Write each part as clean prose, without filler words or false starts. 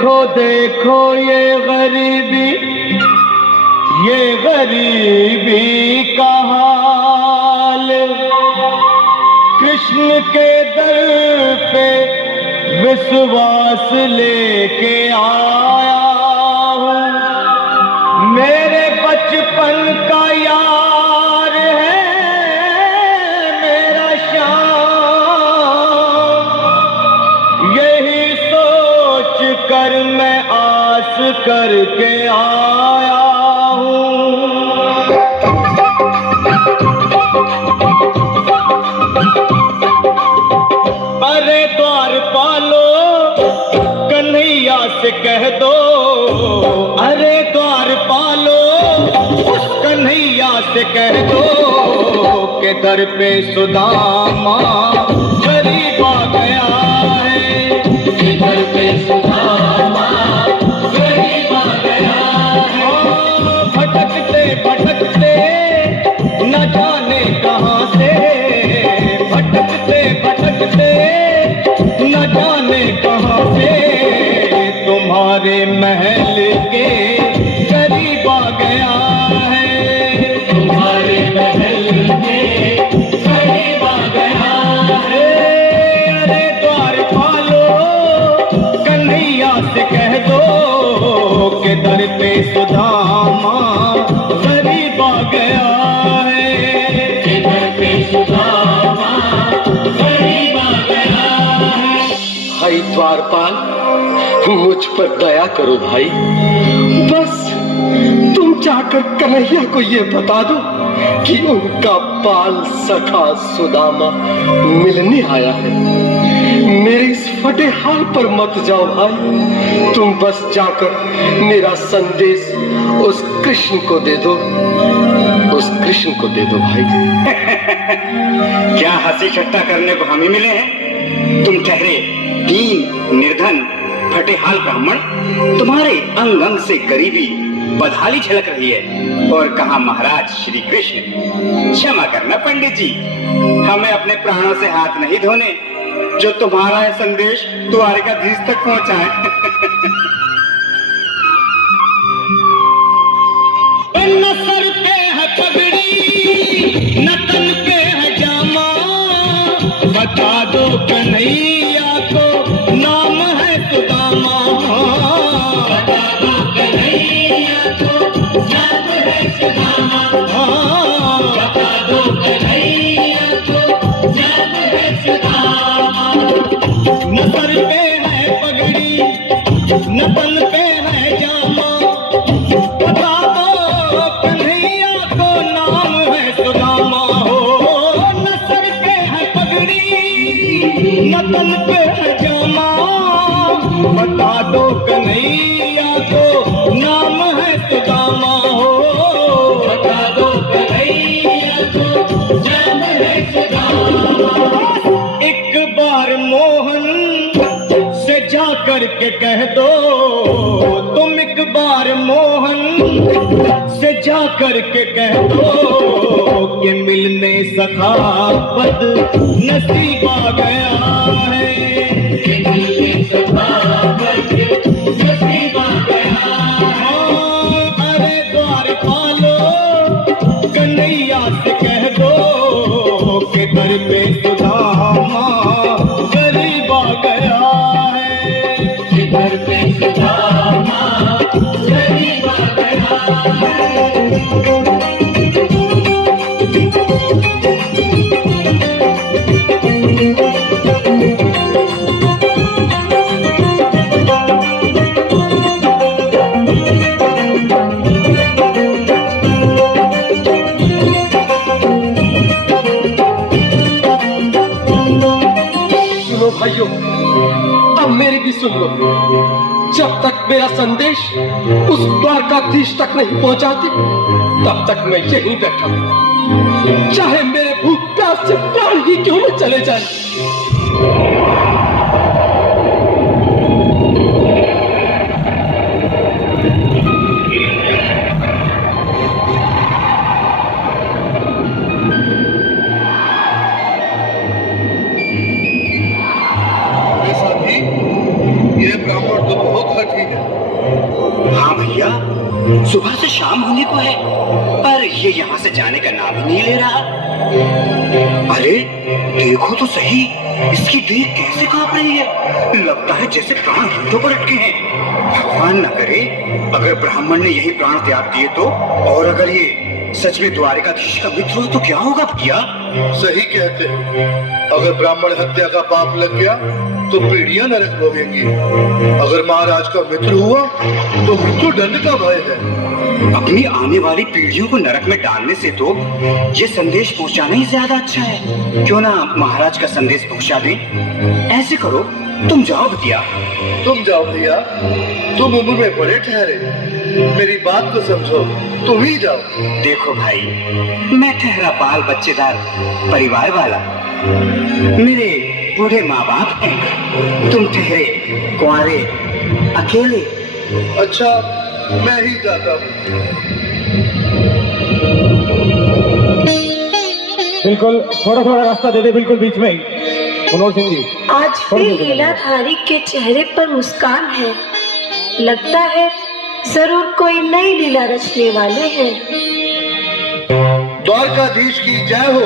देखो देखो ये गरीबी का हाल। कृष्ण के दर पे विश्वास लेके आया हूँ। मेरे बचपन का यार है मेरा श्याम। यही सोच कर मैं आस करके आया हूँ। अरे द्वारपालो कन्हैया से कह दो, अरे द्वारपालो कन्हैया से कह दो के दर पे सुदामा गरीब आ गया है। के दर पे सुदामा गरीब आ गया है। भटकते भटकते न जाने कहाँ से, भटकते भटकते न जाने कहाँ से तुम्हारे महल के करीब आ गया है। तुम्हारे महल के करीब आ गया है। अरे द्वारपालो कन्हैया से कह दो के दर पे सुदामा गरीब आ गया है। के दर पे सुदामा गरीब आ गया है। भाई द्वारपाल, मुझ पर दया करो भाई। बस तुम जाकर कन्हैया को ये बता दो कि उनका बाल सखा सुदामा मिलने आया है। मेरे इस फटे हाल पर मत जाओ भाई। तुम बस जाकर मेरा संदेश उस कृष्ण को दे दो, उस कृष्ण को दे दो भाई। क्या हंसी ठट्टा करने को हम ही मिले हैं? तुम ठहरे दीन निर्धन फटे हाल ब्राह्मण, तुम्हारे अंग अंग से गरीबी बदहाली झलक रही है। और कहा महाराज श्री कृष्ण। क्षमा करना पंडित जी, हमें अपने प्राणों से हाथ नहीं धोने जो तुम्हारा है संदेश द्वारिकाधीश तक पहुंचाए। न सर पे है पगड़ी न तन पे है जामा, बता दो कन्हैया को नाम है सुदामा। बता दो कन्हैया को नाम है सुदामा। बता दो कन्हैया को नाम है सुदामा। न सर पे है पगड़ी न तन पे है जामा, बता दो कन्हैया को नाम है सुदामा। हो न सर पे है पगड़ी न तन पे है जामा, बता दो कन्हैया को नाम है सुदामा। हो बता दो कन्हैया को नाम है सुदामा। एक बार मोहन से जा करके कह दो, तुम एक बार मोहन से जा करके कह दो कि मिलने सखावत नसीब आ गया है। कि मिलने सखावत नसीब आ गया है। अरे द्वारपालो कन्हैया से कह दो कि दर पे सुदामा गरीब आ गया है। कि दर पे सुदामा गरीब आ गया है। सुनो भाइयों, अब मेरी भी सुन लो। जब तक मेरा संदेश उस द्वारकाधीश तक नहीं पहुंचाती तब तक मैं यहीं बैठा हूं, चाहे मेरे भूख प्यास से प्राण ही क्यों न चले जाए। ये ब्राह्मण तो बहुत सुबह से शाम होने को है, पर ये यहाँ से जाने का नाम ही नहीं ले रहा। अरे देखो तो सही, इसकी देह कैसे कांप रही है। लगता है जैसे प्राण हाथों पर अटके हैं। भगवान न करे अगर ब्राह्मण ने यही प्राण त्याग दिए तो, और अगर ये सच में द्वारिकाधीश का मित्र हो तो क्या होगा भैया? सही कहते हैं, अगर ब्राह्मण हत्या का पाप लग गया तो पीढ़ियां नरक भोगेंगी। अगर महाराज का मित्र हुआ तो मृत्यु दंड का भय है। अपनी आने वाली पीढ़ियों को नरक में डालने से तो ये संदेश पहुंचाना ही ज्यादा अच्छा है। क्यों ना महाराज का संदेश पहुंचा दें। ऐसे करो, तुम जाओ भैया। तुम जाओ भैया, तुम उम्र में बड़े ठहरे, मेरी बात को समझो, तुम ही जाओ। देखो भाई, मैं ठहरा बाल बच्चेदार परिवार वाला, मेरे बूढ़े माँ बाप हैं। तुम ठहरे कुंवारे अकेले। अच्छा, मैं ही जाता हूँ। बिल्कुल थोड़ा थोड़ा रास्ता दे दे, बिल्कुल बीच में ही। मनोहर सिंह जी, आज फिर लीलाधारी के चेहरे पर मुस्कान है। लगता है जरूर कोई नई लीला रचने वाले हैं। द्वारकाधीश की जय हो।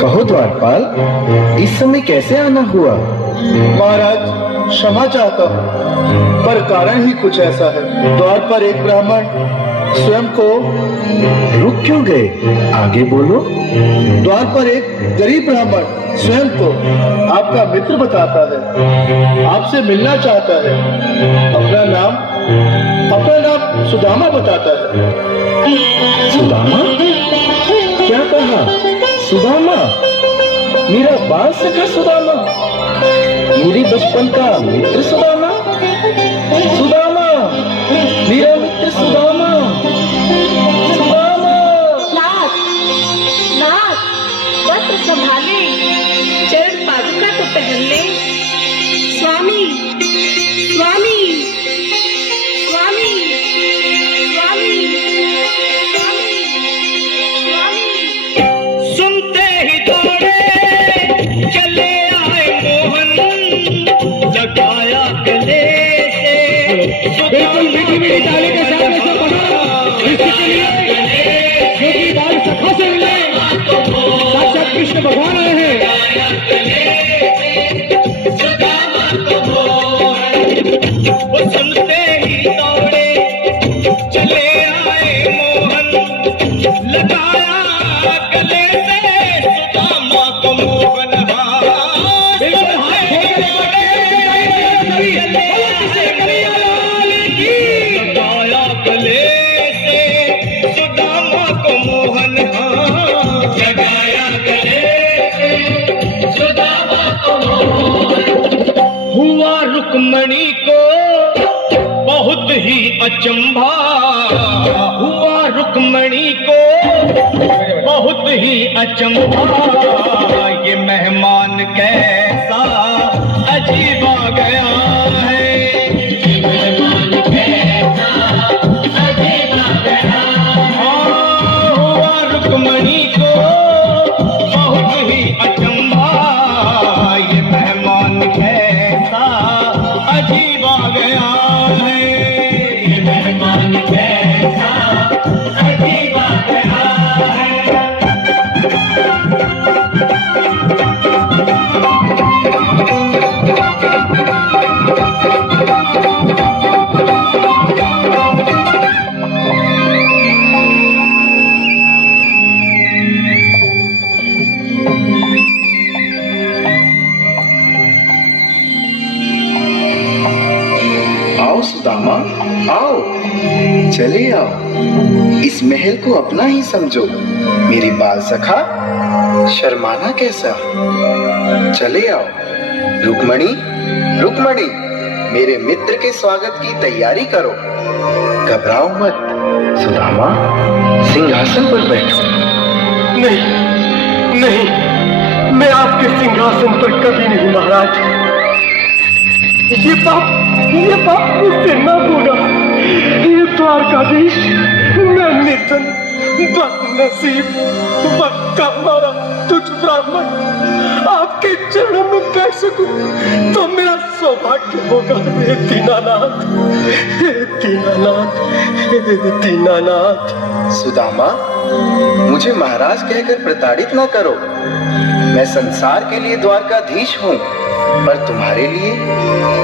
कहो द्वारपाल, इस समय कैसे आना हुआ? महाराज, क्षमा चाहता हूँ, पर कारण ही कुछ ऐसा है। द्वार पर एक ब्राह्मण स्वयं को रुक क्यों गए? आगे बोलो। द्वार पर एक गरीब ब्राह्मण स्वयं को आपका मित्र बताता है, आपसे मिलना चाहता है। अपना नाम सुदामा बताता है। सुदामा? क्या कहा? सुदामा? मेरा बाल सखा सुदामा? मेरी बचपन का मित्र सुदामा? सुदामा, मेरा मित्र सुदामा। सुदामा। नाथ, नाथ, वस्त्र संभाले, चरण पादुका तो पहन ले। स्वामी, स्वामी, स्वामी, स्वामी, स्वामी, स्वामी। सुनते ही दौड़े चले आए मोहन, लगाया गले से। बिल्कुल मीठी मीठी ताली के साथ में सब बना इसके लिए क्योंकि बाल सखा से मिले, साक्षात कृष्ण भगवान आए हैं। वो सुनते ही दौड़े चले आए मोहन, लगाया गले से सुदामा को मोहन। लगाया गले से सुदामा को मोहन। लगाया गले से सुदामा को मोहन। हुआ रुक्मणी को बहुत ही अचंभा, हुआ रुक्मणी को बहुत ही अचंभा। ये मेहमान कैसा अजीब आ गया है। ये मेहमान कैसा अजीब आ गया है। हुआ रुक्मणी को बहुत ही अचंभा। ये मेहमान कैसा अजीब आ गया है। ये मेहमान कैसा अजीब आ गया है। आओ सुदामा, आओ, चले आओ। इस महल को अपना ही समझो। मेरी बाल सखा, शर्माना कैसा? चले आओ। रुक्मणी, रुक्मणी, मेरे मित्र के स्वागत की तैयारी करो। घबराओ मत। सुदामा, सिंहासन पर बैठो। नहीं, नहीं, मैं आपके सिंहासन पर कभी नहीं महाराज। ये पाप मुझसे न होगा। ये द्वारकाधीश, मैं निर्धन, बदनसीब, बदकामारा तुझ ब्राह्मण आपके चरणों में कैसे सकूं तो मेरा सौभाग्य होगा। हे दीनानाथ, हे दीनानाथ, हे दीनानाथ। सुदामा, मुझे महाराज कहकर प्रताड़ित न करो। मैं संसार के लिए द्वारकाधीश हूँ, पर तुम्हारे लिए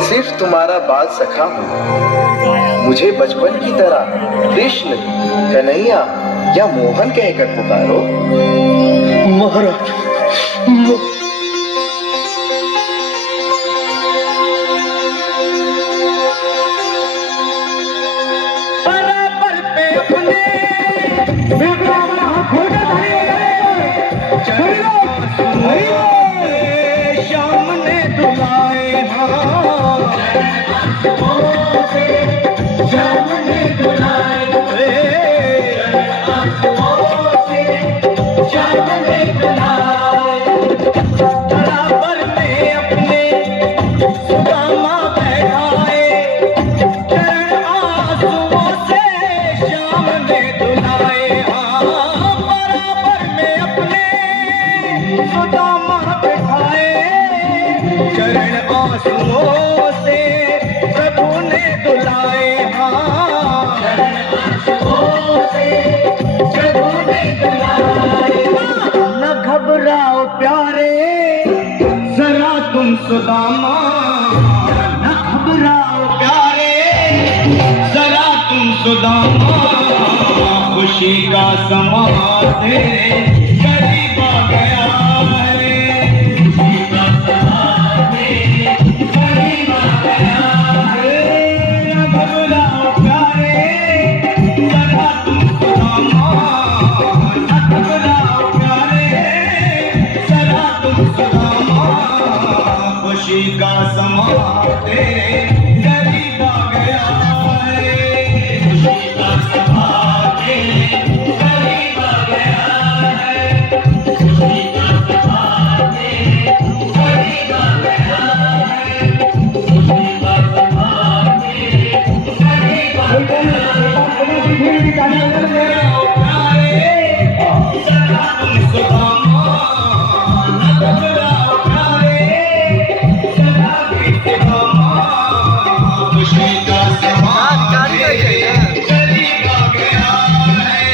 सिर्फ तुम्हारा बाल सखा हूँ। मुझे बचपन की तरह कृष्ण, कन्हैया या मोहन कहकर पुकारो। महाराज, बराबर पे अपने श्याम ने दुलाए श्याम ने दुलाए श्याम ने दुलाए। बराबर में अपने सुदामा बैठाए, चरण आंसुओं से श्याम ने दुलाए। बराबर में अपने सुदामा बैठाए, चरण आंसुओं से प्रभु ने दुलाए। चरण आंसुओं से प्रभु ने दुलाए। न घबराओ प्यारे जरा तुम सुदामा, न घबराओ प्यारे जरा तुम सुदामा। खुशी का समा तेरे करीब आ गया है, खुशी का समा तेरे करीब आ गया है। न घबराओ प्यारे जरा तुम सुदामा, न घबराओ प्यारे जरा तुम सुदामा। खुशी का समा तेरे करीब आ गया है, खुशी का समा तेरे करीब आ गया है, खुशी का समा तेरे करीब आ गया है, खुशी का समा तेरे करीब आ गया है। जरा तुम सुदामा, न घबराओ प्यारे जरा भी सुदामा। खुशी का समा तेरे करीब आ गया है,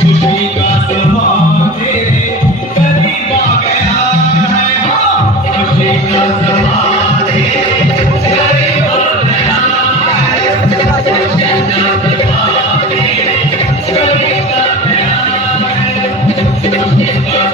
खुशी का समा तेरे करीब आ गया है, खुशी का समा तेरे करीब आ गया है, खुशी का समा तेरे करीब आ गया है, खुशी का